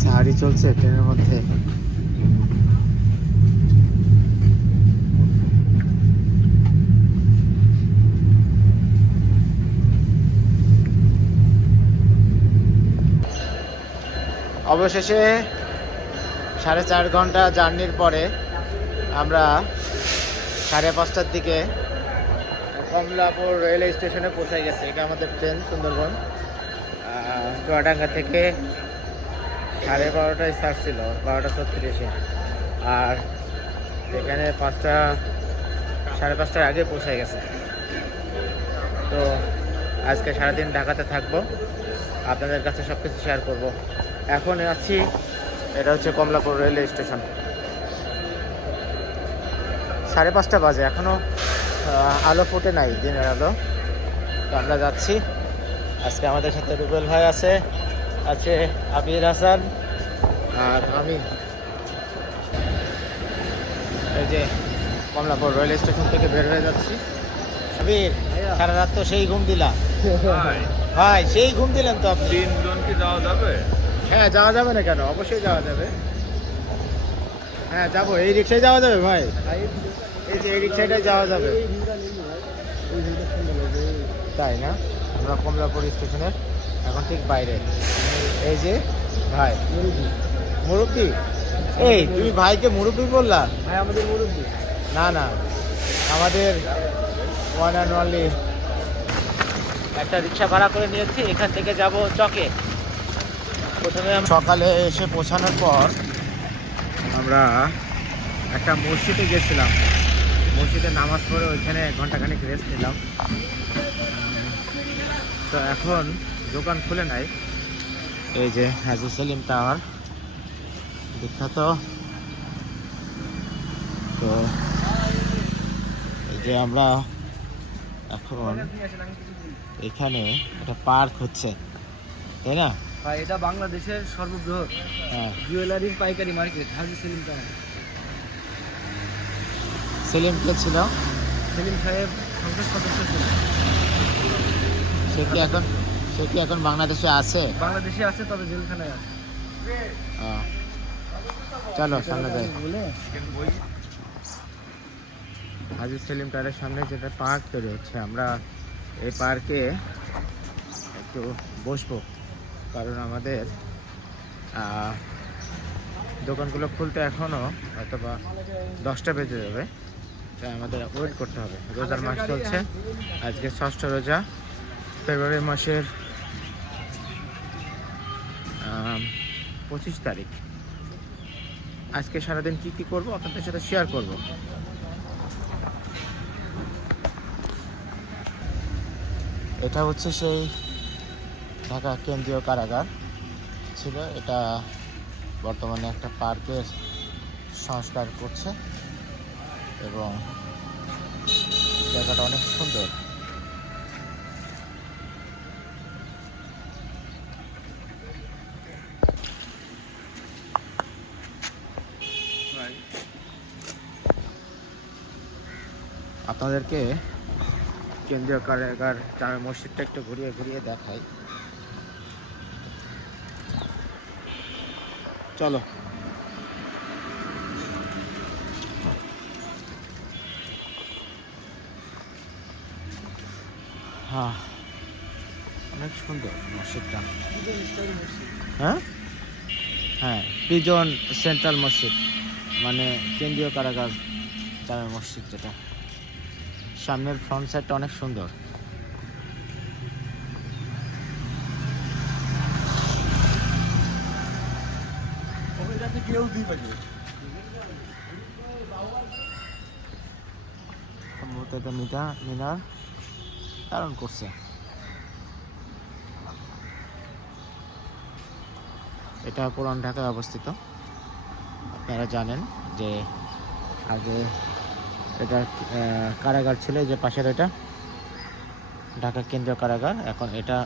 সাহারি চলছে ট্রেনের মধ্যে। অবশেষে 4.5 ঘন্টা জার্নির পরে আমরা 5:30টার দিকে কমলাপুর রেলওয়ে স্টেশনে পৌঁছে গেছে। এটা আমাদের ট্রেন সুন্দরবন। চুয়াডাঙ্গা থেকে 12:30টায় ছাড়ছিল, 12:36-এ। আর এখানে 5:30টার আগে পৌঁছে গেছে। তো আজকে সারাদিন ঢাকাতে থাকবো, আপনাদের কাছে সব কিছু শেয়ার করবো। এখন আছি, এটা হচ্ছে কমলাপুর রেলওয়ে স্টেশন। 5:30 বাজে, এখনও আলো ফুটে নাই, দিনের আলো। তো আমরা যাচ্ছি। আজকে আমাদের সাথে রুবেল ভাই আছে আবির হাসান আর আমি। এই যে কমলাপুর রেলওয়ে স্টেশন থেকে বের হয়ে যাচ্ছি। আবির, সারা রাত তো সেই ঘুম দিলা ভাই, সেই ঘুম দিলেন তো আপনি। 3 জন কি যাওয়া যাবে? হ্যাঁ, যাওয়া যাবে না কেন, অবশ্যই যাওয়া যাবে। হ্যাঁ যাবো, এই রিক্সায় যাওয়া যাবে ভাই, এই যে এই রিক্সাটায় যাওয়া যাবে। তাই না? আমরা কমলাপুর স্টেশনের এখন ঠিক বাইরে। এই যে ভাই মুরব্বি, এই তুমি ভাইকে মুরব্বি বললা? ভাই আমাদের মুরব্বী। না না, আমাদের ওয়ান অ্যান্ড অনলি একটা রিক্সা ভাড়া করে নিয়েছি। এখান থেকে যাব চকে। প্রথমে সকালে এসে পৌঁছানোর পর আমরা একটা মসজিদে গেছিলাম। মসজিদে নামাজ পড়ে ওইখানে ঘন্টাখানেক রেস্ট নিলাম। তো এখন দোকান খুলে নাই। এই যে হাজী সেলিম টাওয়ার বিখ্যাত। তো এই যে আমরা এখন এখানে একটা পার্ক হচ্ছে, তাই না ভাই এটা বাংলাদেশের সর্ববৃহৎ জুয়েলারির পাইকারি মার্কেট হাজী সেলিম টাওয়ার। সেলিম কে ছিল? সেলিম সাহেব সংসদ সদস্য ছিলেন। সে কি এখন বাংলাদেশে আছে? বাংলাদেশে আছে, তবে জেলখানায় আছে। চলো সামনে যাই। হাজী সেলিম টাওয়ারের সামনে যেটা পার্ক তৈরি হচ্ছে, আমরা এই পার্কে একটু বসবো, কারণ আমাদের দোকানগুলো খুলতে এখনও হয়তো বা 10টা বেজে যাবে। তাই আমাদের ওয়েট করতে হবে। রোজার মাস চলছে, আজকে 6ষ্ঠ রোজা, ফেব্রুয়ারি মাসের 25 তারিখ। আজকে সারাদিন কি কি করব আপনাদের সাথে শেয়ার করব। এটা হচ্ছে সেই ঢাকা কেন্দ্রীয় কারাগার ছিল, এটা বর্তমানে একটা পার্কের সংস্কার করছে এবং জায়গাটা অনেক সুন্দর। আপনাদেরকে কেন্দ্রীয় কারাগার জামে মসজিদটা একটু ঘুরিয়ে ঘুরিয়ে দেখাই। চলো। হ্যাঁ, অনেক সুন্দর মসজিদটা। হ্যাঁ হ্যাঁ, প্রিজন সেন্ট্রাল মসজিদ, মানে কেন্দ্রীয় কারাগার জামে মসজিদ, যেটা সামনের ফ্রন্ট সাইডটা অনেক সুন্দর। মিনার ধারণ করছে। এটা পুরান ঢাকায় অবস্থিত। আপনারা জানেন যে আগে এটা কারাগার ছিল, যে পাশের এটা ঢাকা কেন্দ্রীয় কারাগার। এখন এটা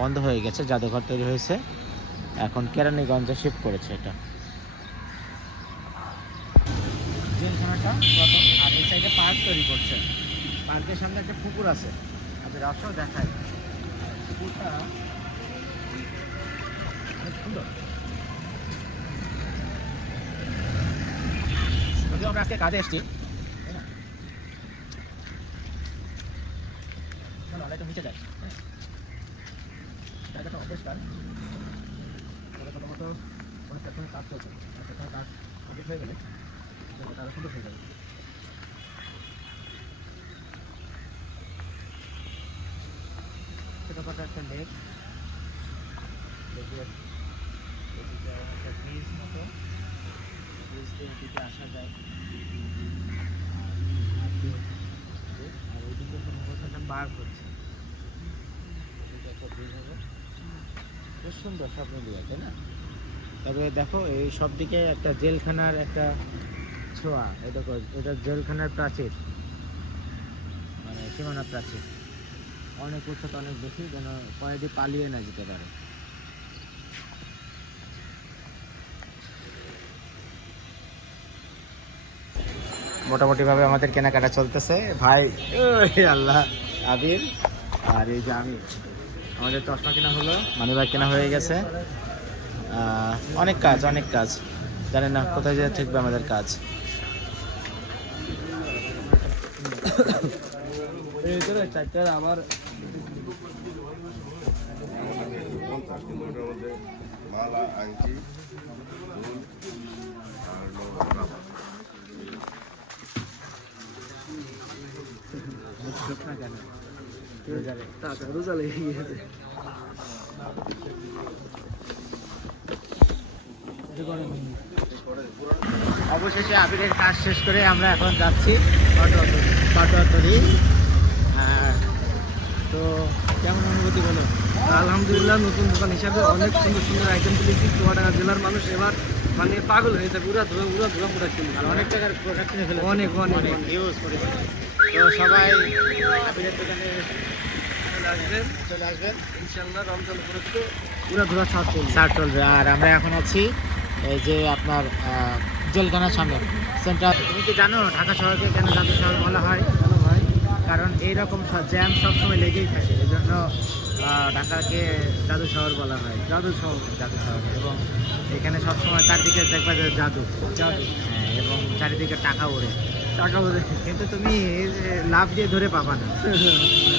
বন্ধ হয়ে গেছে, জাদুঘর তৈরি হয়েছে, এখন কেরানীগঞ্জে শিফট করেছে এটা জেলখানাটা প্রথম। আর এই সাইডে পার্ক তৈরি করছে। পার্কের সামনে একটা পুকুর আছে, আপনি রাস্তাও দেখায়। পুকুরটা অনেক সুন্দর। যদিও আমরা আজকে কাজে এসেছি, তাই না? চলো আমরা একটু নিচে যাই। জায়গাটা অপরিষ্কার, প্রথমত অনেক পেছনে কাজ চলছে, পেছনে কাজ কমপ্লিট হয়ে গেলে জায়গাটা আরো সুন্দর হয়ে যাবে। ছোটখাটো একটা লেক, লেকের এদিকে একটা ব্রিজ মতো, ব্রিজ দিয়ে এদিকে আসা যায়। আর ওইদিকে সম্ভবত একটা পার্ক হচ্ছে, এদিকে একটা ব্রিজ হবে। বেশ সুন্দর সব মিলিয়ে, তাই না? তবে দেখো এই সব দিকে একটা জেলখানার একটা ছোঁয়া। এই দেখো, এটা জেলখানার প্রাচীর, মানে সীমানা প্রাচীর। অনেক উচ্চতা, অনেক বেশি, যেন কয়েদি পালিয়ে না যেতে পারে। মোটামুটিভাবে আমাদের কেনাকাটা চলতেছে ভাই। আল্লাহ, আবির আর এই যে আমি, আমাদের চশমা কেনা হলো, মানিব্যাগ কেনা হয়ে গেছে। অনেক কাজ, অনেক কাজ, জানেন না কোথায় যেয়ে ঠেকবে আমাদের কাজ। আমার মালা, আংটি, ফুল আর রাবার। রোজা লেগে গিয়েছে। অবশেষে আবিরের কাজ শেষ করে আমরা এখন যাচ্ছি পাটোয়াতলি। তো কেমন অনুভূতি বলো? আলহামদুলিল্লাহ, নতুন দোকান হিসাবে অনেক সুন্দর সুন্দর আইটেম তুলেছি। চুয়াডাঙ্গা জেলার মানুষ এবার মানে পাগল হয়ে যাবে, পুরা ধুরা প্রোডাক্ট কিনবে। আর অনেক টাকার প্রোডাক্ট কিনে ফেলেছে, অনেক ইউজ করে। তো সবাই আবিরের দোকানে চলে আসবেন চলে আসবেন, ইনশাআল্লাহ। রমজান উপলক্ষে পুরা ধুরা ছাড় চলবে। আর আমরা এখন আছি এই যে আপনার জেলখানার সামনে সেন্টার। তুমি কি জানো ঢাকা শহরকে কেন জাদু শহর বলা হয়? ভালো ভাই। কারণ এইরকম জ্যাম সবসময় লেগেই থাকে, এই জন্য ঢাকাকে জাদু শহর বলা হয়। জাদু শহর এবং এখানে সবসময় চারদিকে দেখবা যে জাদু, হ্যাঁ, এবং চারিদিকে টাকা ওড়ে। কিন্তু তুমি লাভ দিয়ে ধরে পাবা না।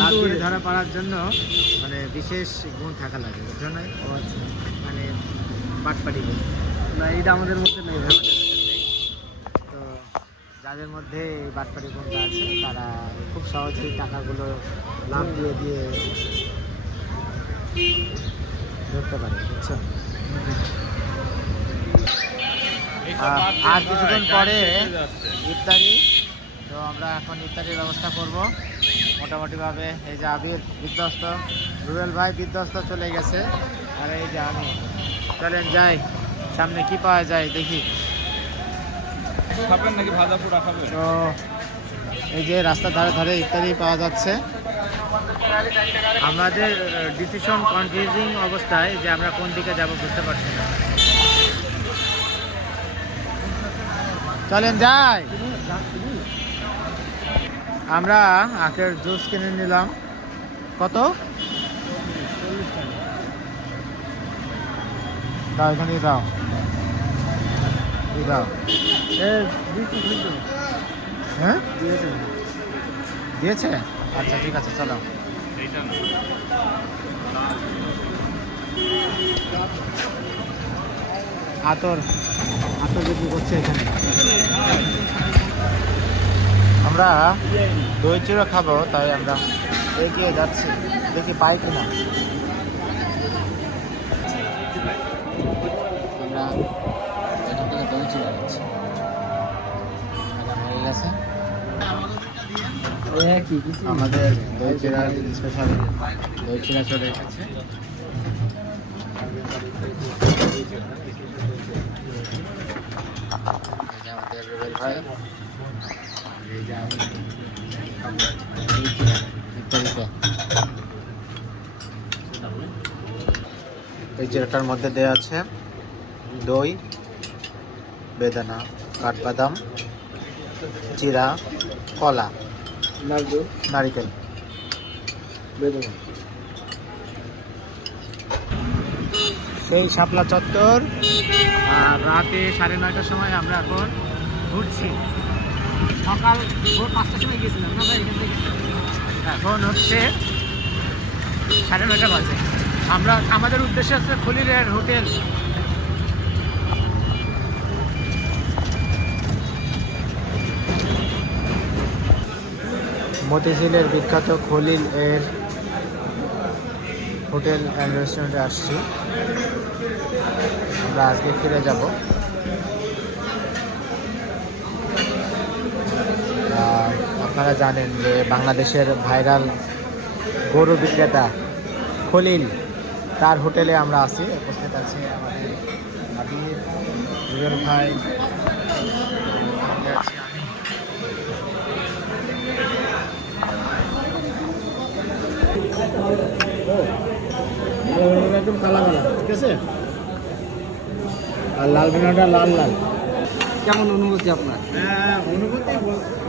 লাভ দিয়ে ধরা পাওয়ার জন্য মানে বিশেষ গুণ থাকা লাগে, এর জন্য মানে বাটপাটি বলি। না, এটা আমাদের মধ্যে নেই ভাই। তো যাদের মধ্যে এই বাটপাটি গুণটা আছে তারা খুব সহজেই টাকাগুলো লাভ দিয়ে দিয়ে ধরতে পারে, বুঝছো? আর কিছুক্ষণ পরে ইফতারি, তো আমরা এখন ইফতারির ব্যবস্থা করব মোটামুটিভাবে। এই যে আবির বিধ্বস্ত, রুবেল ভাই বিধ্বস্ত চলে গেছে, আর এই যে আমি। চলেন যাই, সামনে কি পাওয়া যায় দেখি। খাবেন নাকি ভাজা পোড়া খাবেন? তো এই যে রাস্তার ধারে ধারে ইফতারি পাওয়া যাচ্ছে। আমাদের ডিসিশন কনফিউজিং অবস্থায়, যে আমরা কোন দিকে যাব বুঝতে পারছি না। চলেন যাই। আমরা আখের জুস কিনে নিলাম। কত? দাও, এখানে দাও, দাও। হ্যাঁ, দিয়েছে? আচ্ছা ঠিক আছে, চলো। আতর বিক্রি করছে এখানে। আমরা দই চিড়া খাবো, তাই আমরা এগিয়ে যাচ্ছি, দেখি পাই কিনা। আমরা এখান থেকে দই চিড়া খাচ্ছি, হয়ে গেছে আমাদের দই চিড়া স্পেশাল। দই চিড়া চলে এসেছে। আমাদের রুবেল ভাই, এই যে আমি এই চিড়াটার মধ্যে দেওয়া আছে দই, বেদানা, কাঠবাদাম, জিরা, কলা। নারকেল, নারিকেল। বেদানা। সেই শাপলা চত্বর, আর রাতে 9:30টার সময় আমরা এখন ঘুরছি। সকাল ভোর 5টার সময় গিয়েছিলাম না ভাই এখান থেকে। এখন হচ্ছে 9:30 বাজে। আমাদের উদ্দেশ্য হচ্ছে খলিলের হোটেল। মতিঝিলের বিখ্যাত খলিল এর হোটেল অ্যান্ড রেস্টুরেন্টে আসছি। আমরা আজকে ফিরে যাব। আপনারা জানেন যে বাংলাদেশের ভাইরাল গরু বিক্রেতা খলিল, তার হোটেলে আমরা আছি। উপস্থিত আছে আমাদের আবির, জুয়েল ভাই, সঙ্গে আছি আমি। একদম কালা কালা, ঠিক আছে। আর লাল বেনাটা লাল লাল। কেমন অনুভূতি আপনার? অনুভূতি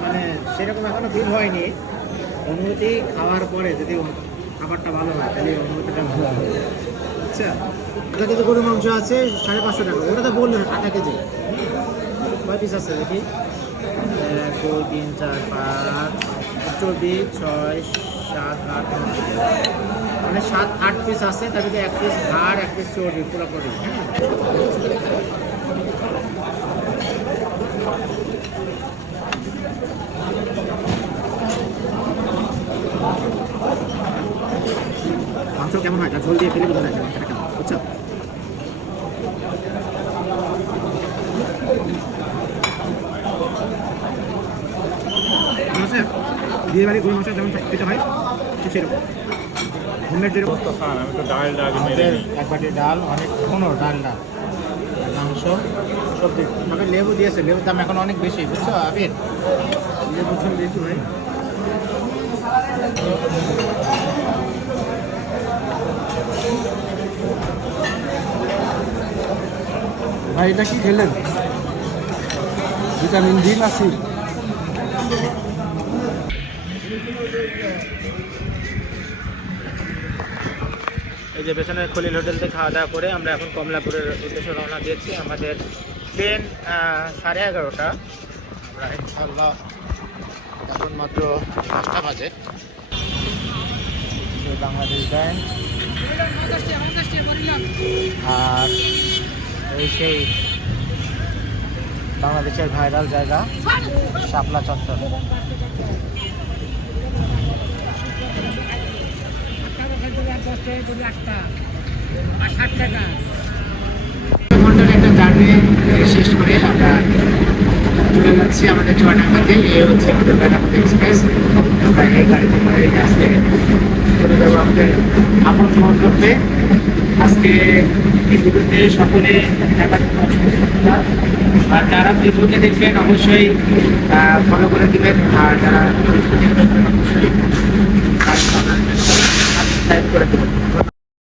মানে সেরকম এখনো ফিল হয়নি। অনুভূতি খাওয়ার পরে যদি খাবারটা ভালো হয় তাহলে অনুভূতিটা ভালো হবে। আচ্ছা, এটা কিন্তু গরুর মাংস আছে 550 টাকা। ওটা তো বললেন 8 কেজি। কয় পিস আছে দেখি? 1 2 3 4 5 24 6 7 8 মানে 7-8 পিস আছে। তার মধ্যে 1 পিস ভাড়, 1 পিস চর্বি পুরোপুরি। মাংস কেমন হয়? ঝোল দিয়ে খেলে বোঝা যায় মাংসটা কেমন, বুঝছো? বিয়ে বাড়ি গরু মাংস যেমন খেতে হয় ঠিক সেরকম। হোমমেড যেরকম আমি তো ডাল আমাদের এক বাটি ডাল, অনেক কোনো ডালটা, মাংস, সবজি। তবে লেবু দিয়েছে, লেবুর দাম এখন অনেক বেশি, বুঝছো আবির? লেবু ঝোল দিয়েছি ভাই। ভাই এটা কি খেলেন? ভিটামিন ডি না সি? এই যে পেছনে খলিল হোটেল থেকে খাওয়া দাওয়া করে আমরা এখন কমলাপুরের উদ্দেশ্যে রওনা দিয়েছি। আমাদের ট্রেন 11:30। আমরা ইনশাল্লাহ এখন মাত্র 5টা বাজে। বাংলাদেশ ব্যাংক আর এই সেই বাংলাদেশের ভাইরাল জায়গা শাপলা চত্বর। ঘন্টার একটা জার্নি শেষ করে আমরা চলে যাচ্ছি আমাদের চুয়াডাঙ্গাতে। এই হচ্ছে আমাদের বেনাপোল এক্সপ্রেস। আমরা এই গাড়িতে করে আজকে চলে যাবো আমাদের আপন গন্তব্যে। আজকে এই ভিডিওতে সকলে আর যারা ফেসবুকে দেখবেন অবশ্যই ফলো করে দেবেন, আর যারা অবশ্যই সাবস্ক্রাইব করে দেবেন।